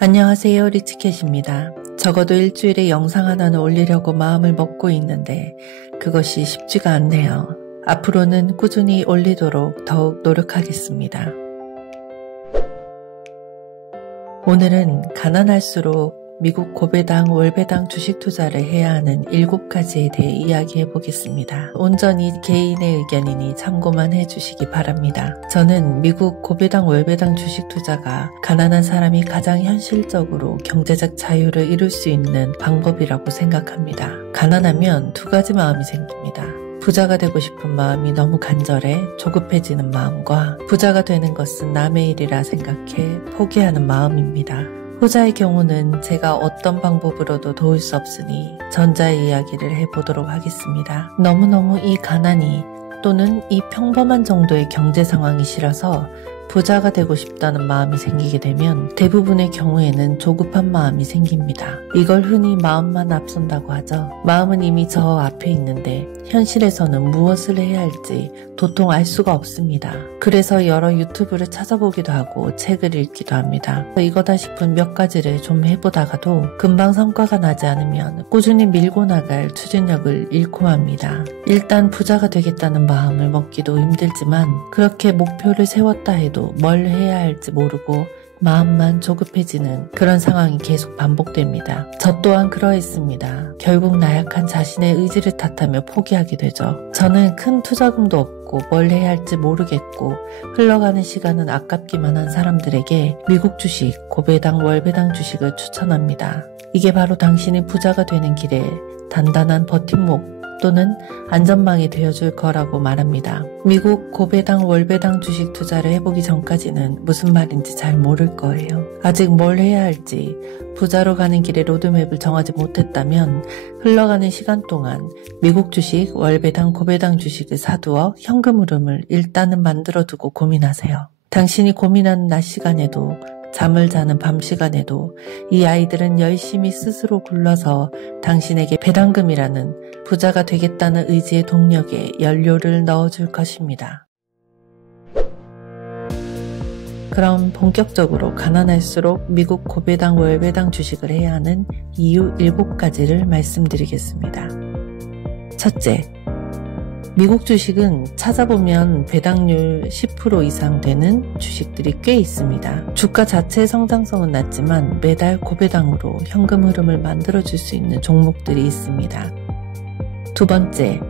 안녕하세요, 리치캣입니다. 적어도 일주일에 영상 하나는 올리려고 마음을 먹고 있는데 그것이 쉽지가 않네요. 앞으로는 꾸준히 올리도록 더욱 노력하겠습니다. 오늘은 가난할수록 미국 고배당, 월배당 주식 투자를 해야 하는 7가지에 대해 이야기해 보겠습니다. 온전히 개인의 의견이니 참고만 해주시기 바랍니다. 저는 미국 고배당, 월배당 주식 투자가 가난한 사람이 가장 현실적으로 경제적 자유를 이룰 수 있는 방법이라고 생각합니다. 가난하면 2가지 마음이 생깁니다. 부자가 되고 싶은 마음이 너무 간절해 조급해지는 마음과 부자가 되는 것은 남의 일이라 생각해 포기하는 마음입니다. 후자의 경우는 제가 어떤 방법으로도 도울 수 없으니 전자의 이야기를 해보도록 하겠습니다. 너무너무 이 가난이 또는 이 평범한 정도의 경제 상황이 싫어서 부자가 되고 싶다는 마음이 생기게 되면 대부분의 경우에는 조급한 마음이 생깁니다. 이걸 흔히 마음만 앞선다고 하죠. 마음은 이미 저 앞에 있는데 현실에서는 무엇을 해야 할지 도통 알 수가 없습니다. 그래서 여러 유튜브를 찾아보기도 하고 책을 읽기도 합니다. 이거다 싶은 몇 가지를 좀 해보다가도 금방 성과가 나지 않으면 꾸준히 밀고 나갈 추진력을 잃고 맙니다. 일단 부자가 되겠다는 마음을 먹기도 힘들지만 그렇게 목표를 세웠다 해도 뭘 해야 할지 모르고 마음만 조급해지는 그런 상황이 계속 반복됩니다. 저 또한 그러했습니다. 결국 나약한 자신의 의지를 탓하며 포기하게 되죠. 저는 큰 투자금도 없고 뭘 해야 할지 모르겠고 흘러가는 시간은 아깝기만 한 사람들에게 미국 주식, 고배당, 월배당 주식을 추천합니다. 이게 바로 당신이 부자가 되는 길에 단단한 버팀목 또는 안전망이 되어줄 거라고 말합니다. 미국 고배당, 월배당 주식 투자를 해보기 전까지는 무슨 말인지 잘 모를 거예요. 아직 뭘 해야 할지 부자로 가는 길의 로드맵을 정하지 못했다면 흘러가는 시간 동안 미국 주식, 월배당, 고배당 주식을 사두어 현금 흐름을 일단은 만들어두고 고민하세요. 당신이 고민하는 낮 시간에도 잠을 자는 밤 시간에도 이 아이들은 열심히 스스로 굴러서 당신에게 배당금이라는 부자가 되겠다는 의지의 동력에 연료를 넣어줄 것입니다. 그럼 본격적으로 가난할수록 미국 고배당, 월배당 주식을 해야 하는 이유 7가지를 말씀드리겠습니다. 첫째, 미국 주식은 찾아보면 배당률 10% 이상 되는 주식들이 꽤 있습니다. 주가 자체의 성장성은 낮지만 매달 고배당으로 현금 흐름을 만들어줄 수 있는 종목들이 있습니다. 두 번째,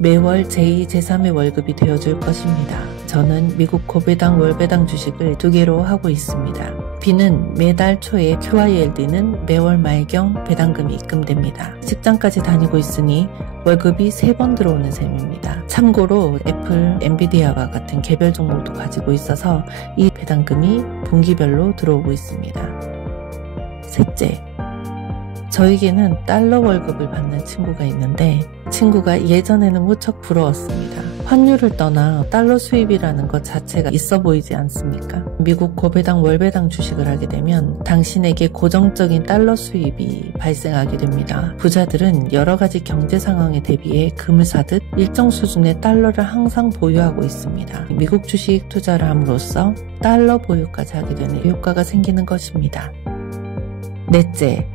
매월 제2, 제3의 월급이 되어줄 것입니다. 저는 미국 고배당, 월배당 주식을 2개로 하고 있습니다. B는 매달 초에 QYLD는 매월 말경 배당금이 입금됩니다. 직장까지 다니고 있으니 월급이 3번 들어오는 셈입니다. 참고로 애플, 엔비디아와 같은 개별 종목도 가지고 있어서 이 배당금이 분기별로 들어오고 있습니다. 셋째, 저에게는 달러 월급을 받는 친구가 있는데 친구가 예전에는 무척 부러웠습니다. 환율을 떠나 달러 수입이라는 것 자체가 있어 보이지 않습니까? 미국 고배당, 월배당 주식을 하게 되면 당신에게 고정적인 달러 수입이 발생하게 됩니다. 부자들은 여러 가지 경제 상황에 대비해 금을 사듯 일정 수준의 달러를 항상 보유하고 있습니다. 미국 주식 투자를 함으로써 달러 보유까지 하게 되는 효과가 생기는 것입니다. 넷째,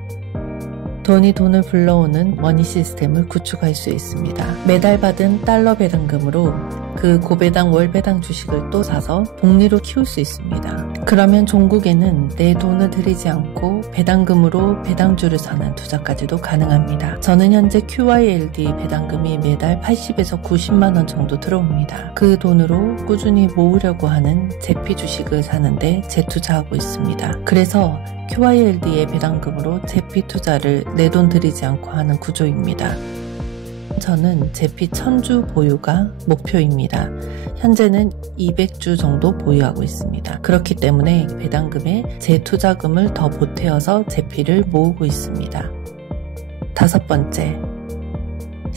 돈이 돈을 불러오는 머니 시스템을 구축할 수 있습니다. 매달 받은 달러 배당금으로 그 고배당, 월배당 주식을 또 사서 복리로 키울 수 있습니다. 그러면 종국에는 내 돈을 들이지 않고 배당금으로 배당주를 사는 투자까지도 가능합니다. 저는 현재 QYLD 배당금이 매달 80에서 90만원 정도 들어옵니다. 그 돈으로 꾸준히 모으려고 하는 제피 주식을 사는데 재투자하고 있습니다. 그래서 QYLD의 배당금으로 제피 투자를 내 돈 들이지 않고 하는 구조입니다. 저는 제피 1000주 보유가 목표입니다. 현재는 200주 정도 보유하고 있습니다. 그렇기 때문에 배당금에 재투자금을 더 보태어서 제피를 모으고 있습니다. 5번째,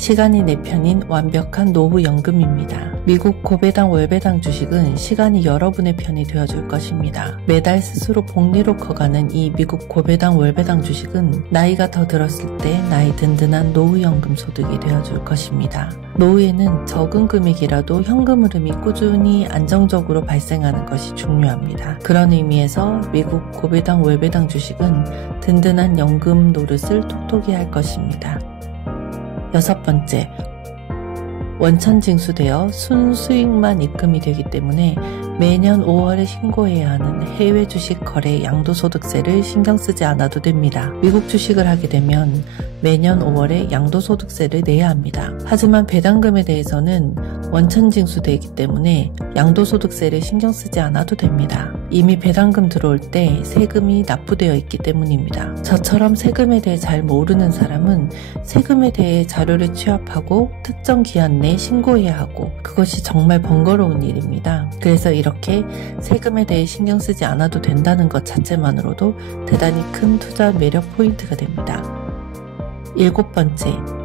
시간이 내 편인 완벽한 노후연금입니다. 미국 고배당 월배당 주식은 시간이 여러분의 편이 되어줄 것입니다. 매달 스스로 복리로 커가는 이 미국 고배당 월배당 주식은 나이가 더 들었을 때 나의 든든한 노후연금 소득이 되어줄 것입니다. 노후에는 적은 금액이라도 현금 흐름이 꾸준히 안정적으로 발생하는 것이 중요합니다. 그런 의미에서 미국 고배당 월배당 주식은 든든한 연금 노릇을 톡톡히 할 것입니다. 6번째, 원천징수되어 순수익만 입금이 되기 때문에 매년 5월에 신고해야 하는 해외 주식 거래 양도소득세를 신경 쓰지 않아도 됩니다. 미국 주식을 하게 되면 매년 5월에 양도소득세를 내야 합니다. 하지만 배당금에 대해서는 원천징수되기 때문에 양도소득세를 신경 쓰지 않아도 됩니다. 이미 배당금 들어올 때 세금이 납부되어 있기 때문입니다. 저처럼 세금에 대해 잘 모르는 사람은 세금에 대해 자료를 취합하고 특정 기한 내 신고해야 하고 그것이 정말 번거로운 일입니다. 그래서 이렇게 세금에 대해 신경 쓰지 않아도 된다는 것 자체만으로도 대단히 큰 투자 매력 포인트가 됩니다. 7번째,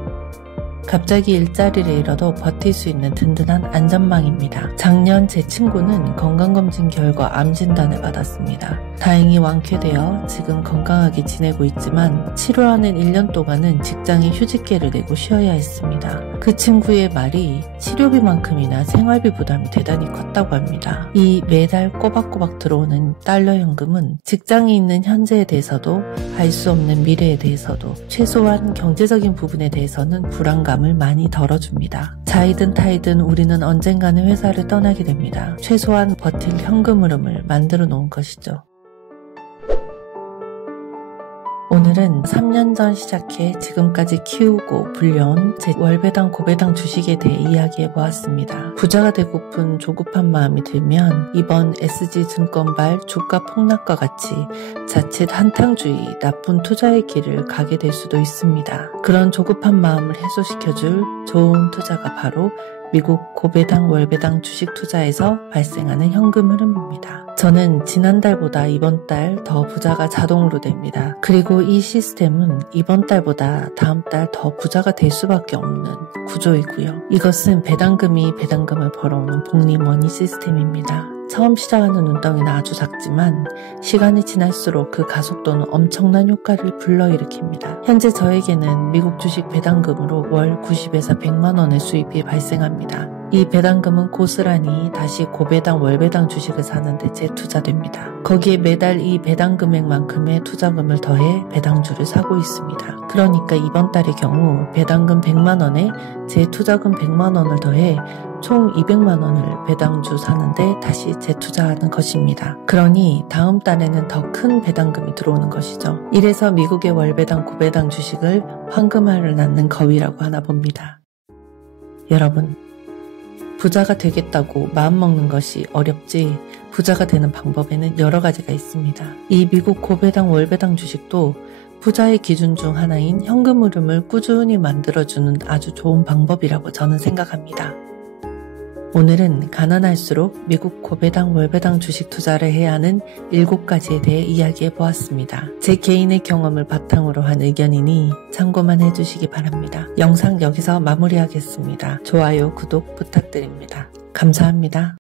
갑자기 일자리를 잃어도 버틸 수 있는 든든한 안전망입니다. 작년 제 친구는 건강검진 결과 암 진단을 받았습니다. 다행히 완쾌되어 지금 건강하게 지내고 있지만 치료하는 1년 동안은 직장에 휴직계를 내고 쉬어야 했습니다. 그 친구의 말이 치료비만큼이나 생활비 부담이 대단히 컸다고 합니다. 이 매달 꼬박꼬박 들어오는 달러 현금은 직장에 있는 현재에 대해서도 알 수 없는 미래에 대해서도 최소한 경제적인 부분에 대해서는 불안감을 많이 덜어줍니다. 자이든 타이든 우리는 언젠가는 회사를 떠나게 됩니다. 최소한 버틸 현금 흐름을 만들어 놓은 것이죠. 오늘은 3년 전 시작해 지금까지 키우고 불려온 제 월배당 고배당 주식에 대해 이야기해 보았습니다. 부자가 되고픈 조급한 마음이 들면 이번 SG증권발 주가 폭락과 같이 자칫 한탕주의 나쁜 투자의 길을 가게 될 수도 있습니다. 그런 조급한 마음을 해소시켜줄 좋은 투자가 바로 미국 고배당 월배당 주식 투자에서 발생하는 현금 흐름입니다. 저는 지난달보다 이번 달 더 부자가 자동으로 됩니다. 그리고 이 시스템은 이번 달보다 다음 달 더 부자가 될 수밖에 없는 구조이고요. 이것은 배당금이 배당금을 벌어오는 복리머니 시스템입니다. 처음 시작하는 눈덩이는 아주 작지만 시간이 지날수록 그 가속도는 엄청난 효과를 불러일으킵니다. 현재 저에게는 미국 주식 배당금으로 월 90에서 100만 원의 수입이 발생합니다. 이 배당금은 고스란히 다시 고배당 월배당 주식을 사는데 재투자됩니다. 거기에 매달 이 배당 금액만큼의 투자금을 더해 배당주를 사고 있습니다. 그러니까 이번 달의 경우 배당금 100만 원에 재투자금 100만 원을 더해 총 200만 원을 배당주 사는데 다시 재투자하는 것입니다. 그러니 다음 달에는 더 큰 배당금이 들어오는 것이죠. 이래서 미국의 월배당 고배당 주식을 황금알을 낳는 거위라고 하나 봅니다. 여러분, 부자가 되겠다고 마음먹는 것이 어렵지 부자가 되는 방법에는 여러 가지가 있습니다. 이 미국 고배당 월배당 주식도 부자의 기준 중 하나인 현금 흐름을 꾸준히 만들어주는 아주 좋은 방법이라고 저는 생각합니다. 오늘은 가난할수록 미국 고배당 월배당 주식 투자를 해야 하는 7가지에 대해 이야기해 보았습니다. 제 개인의 경험을 바탕으로 한 의견이니 참고만 해주시기 바랍니다. 영상 여기서 마무리하겠습니다. 좋아요, 구독 부탁드립니다. 감사합니다.